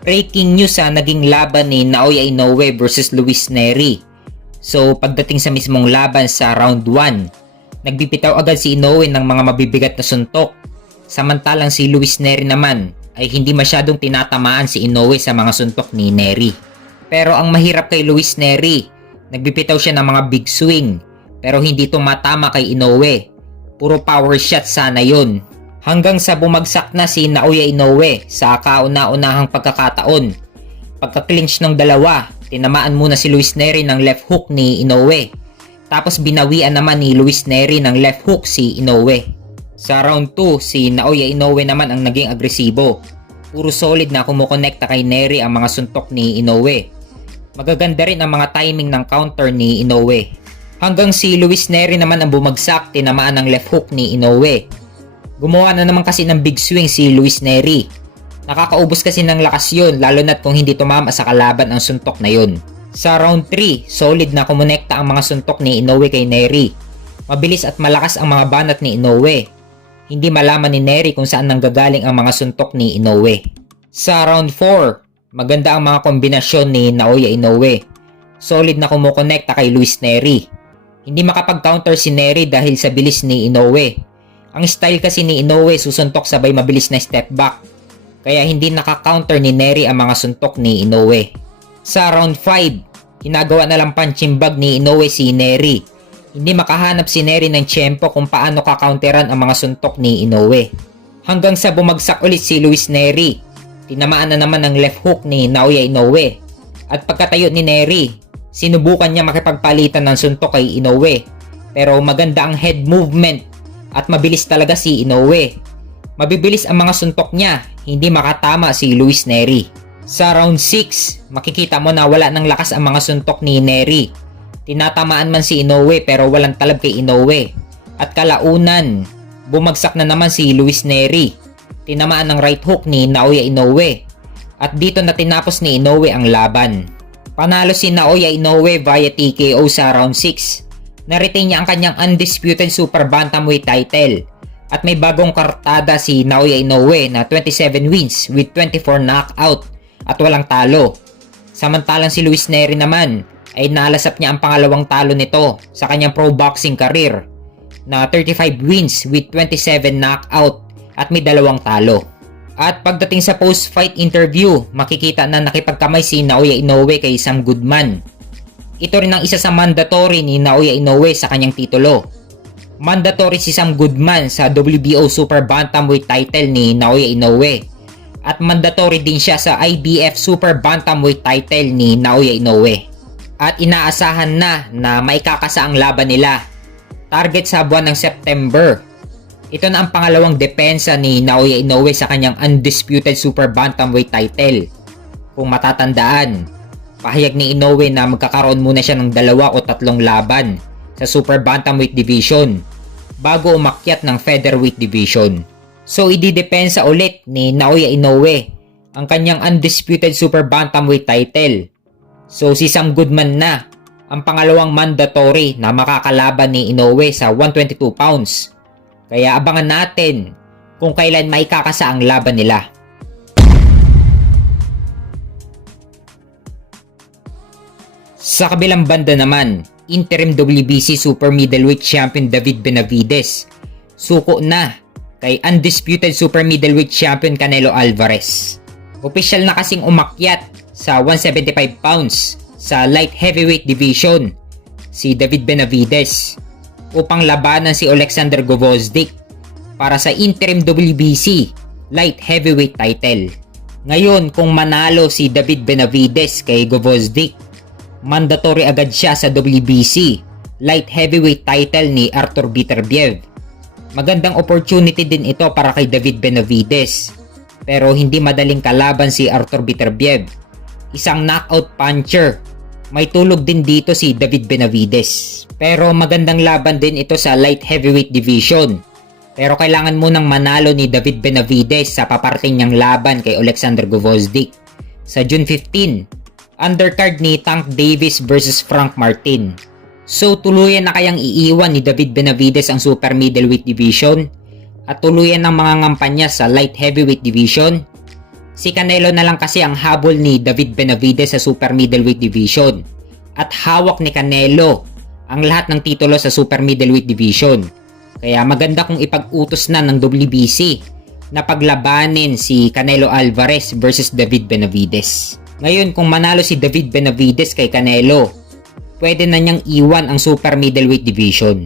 Breaking news naging laban ni Naoya Inoue versus Luis Nery. So pagdating sa mismong laban sa round 1, nagbibitaw agad si Inoue ng mga mabibigat na suntok. Samantalang si Luis Nery naman ay hindi masyadong tinatamaan si Inoue sa mga suntok ni Nery. Pero ang mahirap kay Luis Nery, nagbibitaw siya ng mga big swing pero hindi tumatama kay Inoue. Puro power shot sana yun. Hanggang sa bumagsak na si Naoya Inoue sa kauna-unahang pagkakataon. Pagka-clinch ng dalawa, tinamaan muna si Luis Nery ng left hook ni Inoue. Tapos binawian naman ni Luis Nery ng left hook si Inoue. Sa round 2, si Naoya Inoue naman ang naging agresibo. Puro solid na kumukonekta kay Nery ang mga suntok ni Inoue. Magaganda rin ang mga timing ng counter ni Inoue. Hanggang si Luis Nery naman ang bumagsak, tinamaan ng left hook ni Inoue. Gumawa na naman kasi ng big swing si Luis Nery. Nakakaubos kasi ng lakas yun, lalo na't kung hindi tumama sa kalaban ang suntok na yun. Sa round 3, solid na kumonekta ang mga suntok ni Inoue kay Nery. Mabilis at malakas ang mga banat ni Inoue. Hindi malaman ni Nery kung saan nanggagaling ang mga suntok ni Inoue. Sa round 4, maganda ang mga kombinasyon ni Naoya Inoue. Solid na kumukonekta kay Luis Nery. Hindi makapag-counter si Nery dahil sa bilis ni Inoue. Ang style kasi ni Inoue susuntok sabay mabilis na step back. Kaya hindi naka-counter ni Nery ang mga suntok ni Inoue. Sa round 5, ginagawa na lang punching bag ni Inoue si Nery. Hindi makahanap si Nery ng tiyempo kung paano ka-counteran ang mga suntok ni Inoue. Hanggang sa bumagsak ulit si Luis Nery. Tinamaan na naman ang left hook ni Naoya Inoue. At pagkatayo ni Nery, sinubukan niya makipagpalitan ng suntok kay Inoue. Pero maganda ang head movement. At mabilis talaga si Inoue. Mabibilis ang mga suntok niya, hindi makatama si Luis Nery. Sa round 6, makikita mo na wala ng lakas ang mga suntok ni Nery. Tinatamaan man si Inoue pero walang talab kay Inoue. At kalaunan, bumagsak na naman si Luis Nery. Tinamaan ng right hook ni Naoya Inoue. At dito na tinapos ni Inoue ang laban. Panalo si Naoya Inoue via TKO sa round 6. Na-retain niya ang kanyang undisputed super bantamweight title. At may bagong kartada si Naoya Inoue na 27 wins with 24 knockout at walang talo. Samantalang si Luis Nery naman ay nalasap niya ang pangalawang talo nito sa kanyang pro boxing career na 35 wins with 27 knockout at may dalawang talo. At pagdating sa post-fight interview, makikita na nakipagkamay si Naoya Inoue kay Sam Goodman. Ito rin ang isa sa mandatory ni Naoya Inoue sa kanyang titulo. Mandatory si Sam Goodman sa WBO Super Bantamweight title ni Naoya Inoue. At mandatory din siya sa IBF Super Bantamweight title ni Naoya Inoue. At inaasahan na maikakasa ang laban nila. Target sa buwan ng September. Ito na ang pangalawang depensa ni Naoya Inoue sa kanyang undisputed Super Bantamweight title. Kung matatandaan, pahayag ni Inoue na magkakaroon muna siya ng 2 o 3 laban sa Super Bantamweight Division bago umakyat ng Featherweight Division. So ididepensa ulit ni Naoya Inoue ang kanyang undisputed Super Bantamweight title. So si Sam Goodman na ang pangalawang mandatory na makakalaban ni Inoue sa 122 pounds. Kaya abangan natin kung kailan maikakasa ang laban nila. Sa kabilang banda naman, interim WBC Super Middleweight Champion David Benavidez suko na kay undisputed Super Middleweight Champion Canelo Alvarez. Opisyal na kasing umakyat sa 175 pounds sa light heavyweight division si David Benavidez upang labanan si Alexander Gvozdyk para sa interim WBC light heavyweight title. Ngayon, kung manalo si David Benavidez kay Gvozdyk, mandatory agad siya sa WBC light heavyweight title ni Artur Beterbiev. Magandang opportunity din ito para kay David Benavidez. Pero hindi madaling kalaban si Artur Beterbiev. Isang knockout puncher. May tulog din dito si David Benavidez. Pero magandang laban din ito sa light heavyweight division. Pero kailangan munang manalo ni David Benavidez sa paparating niyang laban kay Alexander Gvozdyk sa June 15. Undercard ni Tank Davis versus Frank Martin. So tuluyan na kayang iiwan ni David Benavidez ang super middleweight division at tuluyan ng mga ngampanya sa light heavyweight division? Si Canelo na lang kasi ang habol ni David Benavidez sa super middleweight division. At hawak ni Canelo ang lahat ng titulo sa super middleweight division. Kaya maganda kung ipag-utos na ng WBC na paglabanin si Canelo Alvarez versus David Benavidez. Ngayon, kung manalo si David Benavidez kay Canelo, pwede na niyang iwan ang super middleweight division.